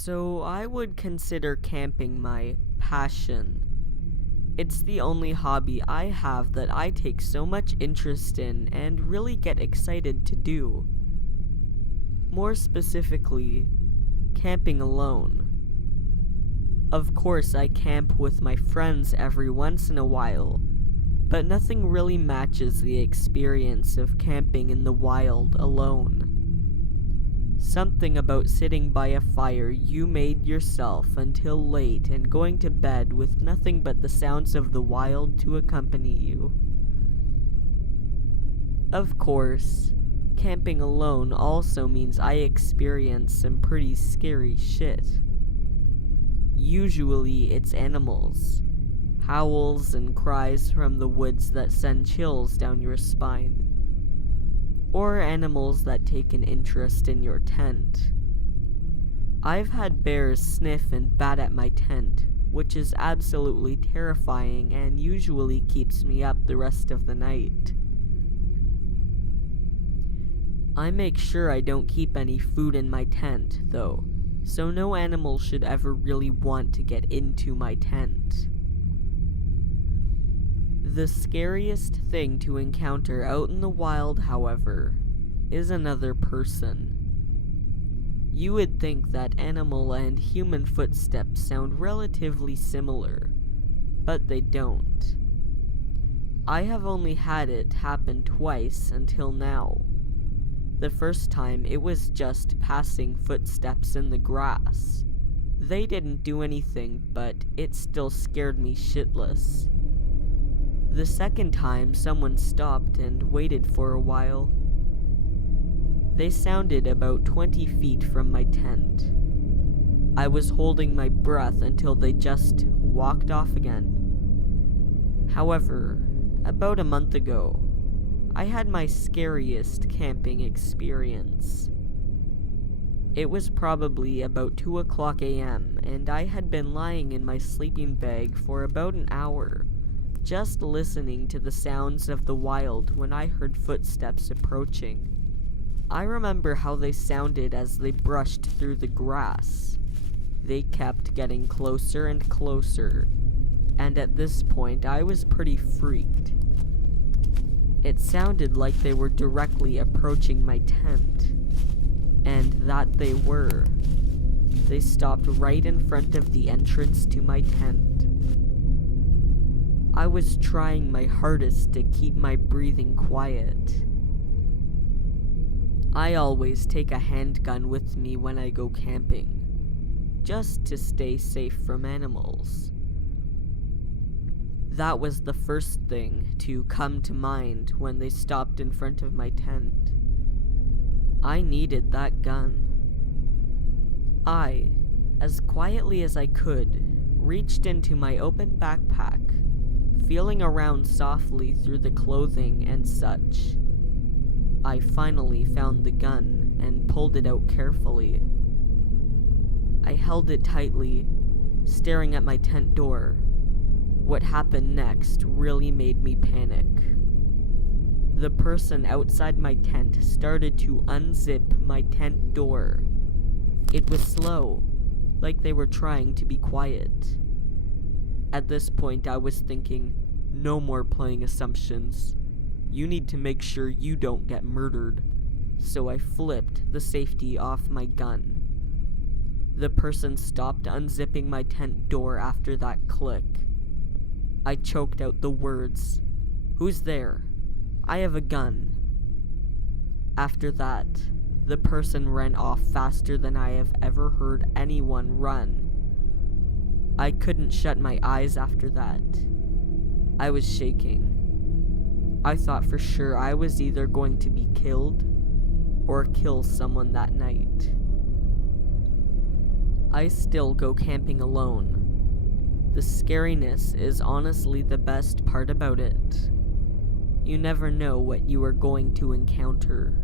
So I would consider camping my passion. It's the only hobby I have that I take so much interest in and really get excited to do. More specifically, camping alone. Of course, I camp with my friends every once in a while, but nothing really matches the experience of camping in the wild alone. Something about sitting by a fire you made yourself until late and going to bed with nothing but the sounds of the wild to accompany you. Of course, camping alone also means I experience some pretty scary shit. Usually it's animals, howls and cries from the woods that send chills down your spine. Or animals that take an interest in your tent. I've had bears sniff and bat at my tent, which is absolutely terrifying and usually keeps me up the rest of the night. I make sure I don't keep any food in my tent, though, so no animal should ever really want to get into my tent. The scariest thing to encounter out in the wild, however, is another person. You would think that animal and human footsteps sound relatively similar, but they don't. I have only had it happen twice until now. The first time it was just passing footsteps in the grass. They didn't do anything, but it still scared me shitless. The second time, someone stopped and waited for a while. They sounded about 20 feet from my tent. I was holding my breath until they just walked off again. However, about a month ago, I had my scariest camping experience. It was probably about 2:00 a.m., and I had been lying in my sleeping bag for about an hour, just listening to the sounds of the wild when I heard footsteps approaching. I remember how they sounded as they brushed through the grass. They kept getting closer and closer, and at this point I was pretty freaked. It sounded like they were directly approaching my tent, and that they were. They stopped right in front of the entrance to my tent. I was trying my hardest to keep my breathing quiet. I always take a handgun with me when I go camping, just to stay safe from animals. That was the first thing to come to mind when they stopped in front of my tent. I needed that gun. I, as quietly as I could, reached into my open backpack, feeling around softly through the clothing and such. I finally found the gun and pulled it out carefully. I held it tightly, staring at my tent door. What happened next really made me panic. The person outside my tent started to unzip my tent door. It was slow, like they were trying to be quiet. At this point, I was thinking, no more playing assumptions. You need to make sure you don't get murdered. So I flipped the safety off my gun. The person stopped unzipping my tent door after that click. I choked out the words, "Who's there? I have a gun." After that, the person ran off faster than I have ever heard anyone run. I couldn't shut my eyes after that. I was shaking. I thought for sure I was either going to be killed or kill someone that night. I still go camping alone. The scariness is honestly the best part about it. You never know what you are going to encounter.